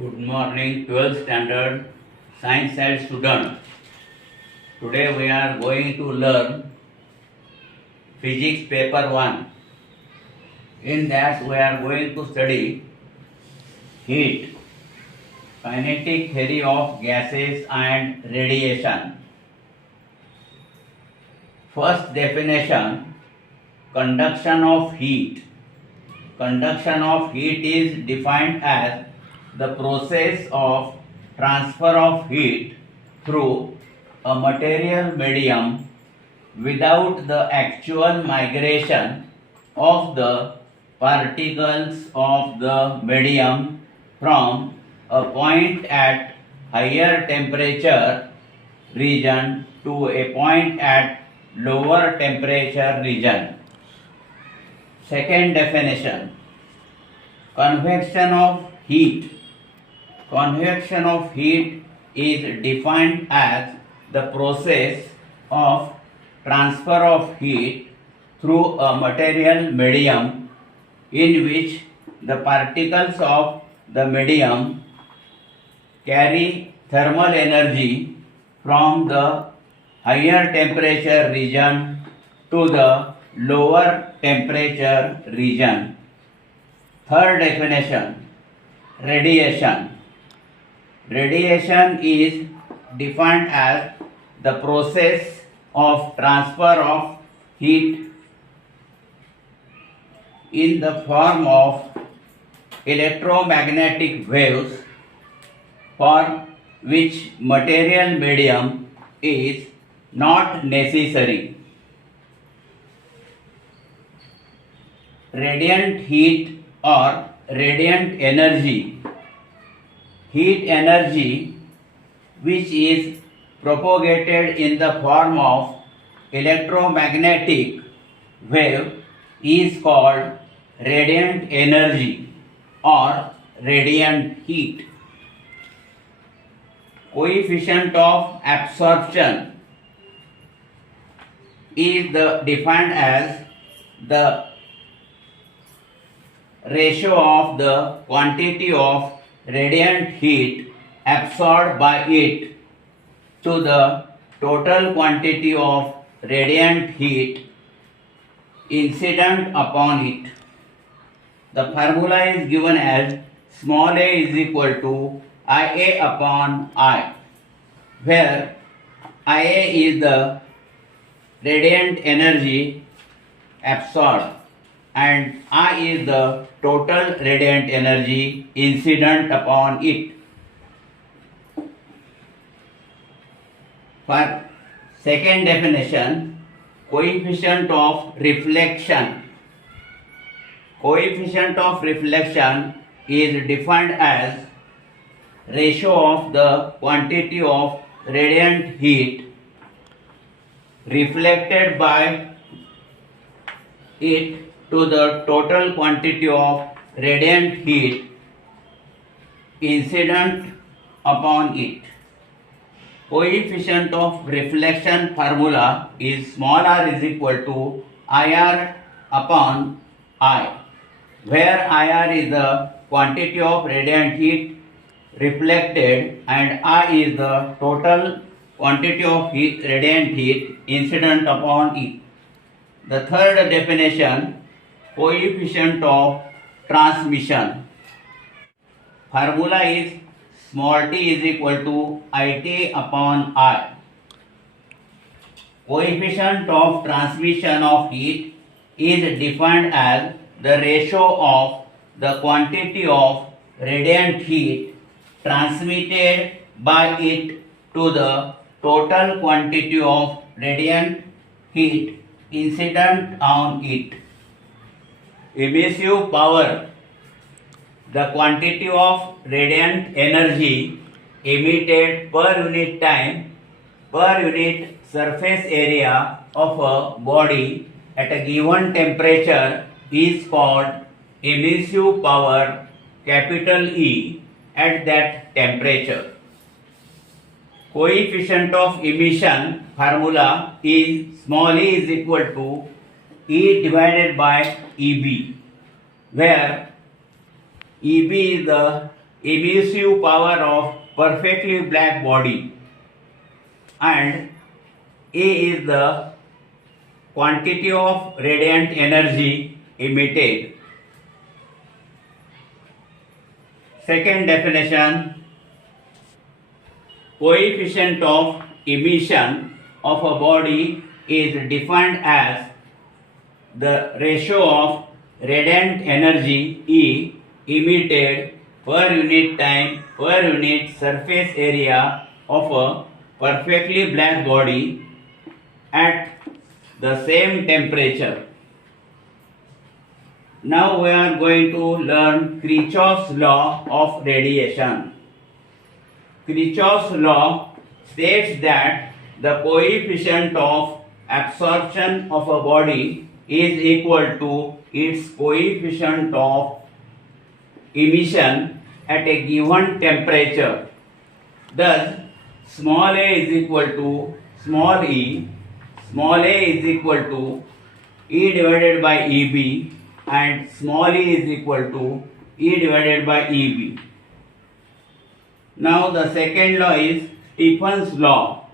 Good morning, 12th standard science side student. Today we are going to learn physics paper 1. In that we are going to study heat, kinetic theory of gases and radiation. First definition, conduction of heat. Conduction of heat is defined as the process of transfer of heat through a material medium without the actual migration of the particles of the medium from a point at higher temperature region to a point at lower temperature region. Second definition, convection of heat. Convection of heat is defined as the process of transfer of heat through a material medium in which the particles of the medium carry thermal energy from the higher temperature region to the lower temperature region. Third definition, radiation. Radiation is defined as the process of transfer of heat in the form of electromagnetic waves for which material medium is not necessary. Radiant heat or radiant energy. Heat energy which is propagated in the form of electromagnetic wave is called radiant energy or radiant heat. Coefficient of absorption is defined as the ratio of the quantity of radiant heat absorbed by it to the total quantity of radiant heat incident upon it. The formula is given as small a is equal to Ia upon I, where Ia is the radiant energy absorbed and I is the total radiant energy incident upon it. For second definition, coefficient of reflection. Coefficient of reflection is defined as ratio of the quantity of radiant heat reflected by it to the total quantity of radiant heat incident upon it. Coefficient of reflection formula is small r is equal to IR upon I, where IR is the quantity of radiant heat reflected and I is the total quantity of radiant heat incident upon it. The third definition, coefficient of transmission. Formula is small t is equal to It upon I. Coefficient of transmission of heat is defined as the ratio of the quantity of radiant heat transmitted by it to the total quantity of radiant heat incident on it. Emissive power, the quantity of radiant energy emitted per unit time per unit surface area of a body at a given temperature is called emissive power, capital E, at that temperature. Coefficient of emission formula is small e is equal to E divided by EB, where EB is the emissive power of perfectly black body, and A is the quantity of radiant energy emitted. Second definition, coefficient of emission of a body is defined as the ratio of radiant energy E emitted per unit time per unit surface area of a perfectly black body at the same temperature. Now we are going to learn Kirchhoff's law of radiation. Kirchhoff's law states that the coefficient of absorption of a body is equal to its coefficient of emission at a given temperature. Thus, small a is equal to small e, small a is equal to E divided by EB, and small e is equal to E divided by EB. Now the second law is Stephen's law.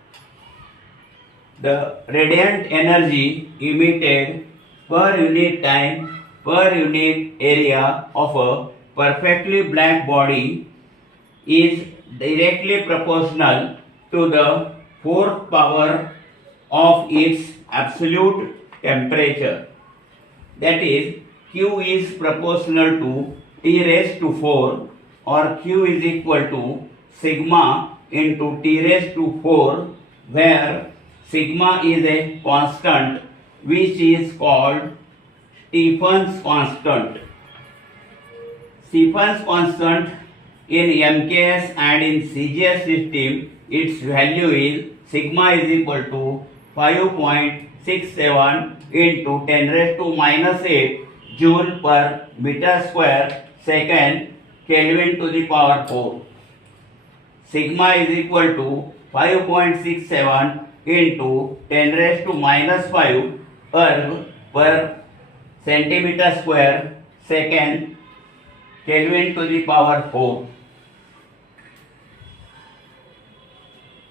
The radiant energy emitted per unit time per unit area of a perfectly black body is directly proportional to the fourth power of its absolute temperature. That is, Q is proportional to T raised to 4, or Q is equal to sigma into T raised to 4, where sigma is a constant which is called Stephen's constant. Stephen's constant in MKS and in CGS system, its value is sigma is equal to 5.67 into 10 raised to minus 8 joule per meter square second Kelvin to the power 4. Sigma is equal to 5.67 into 10 raised to minus 5 erg per centimeter square second Kelvin to the power 4.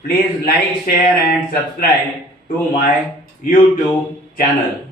Please like, share and subscribe to my YouTube channel.